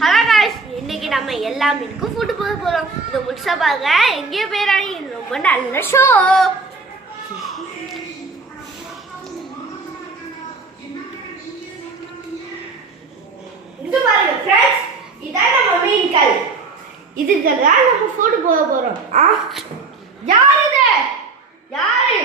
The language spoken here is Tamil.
ஹலோ गाइस, இன்னைக்கு நம்ம எல்லா மீனுக்கும் ஃபுட் போட போறோம். இது முழுசா பாருங்க. எங்கே பேராணி ரொம்ப நல்ல ஷோ. இது பாருங்க फ्रेंड्स, இதான் நம்ம மீன்கள். இதுக்கு தான் நம்ம ஃபுட் போட போறோம். யார் இது? யாரு?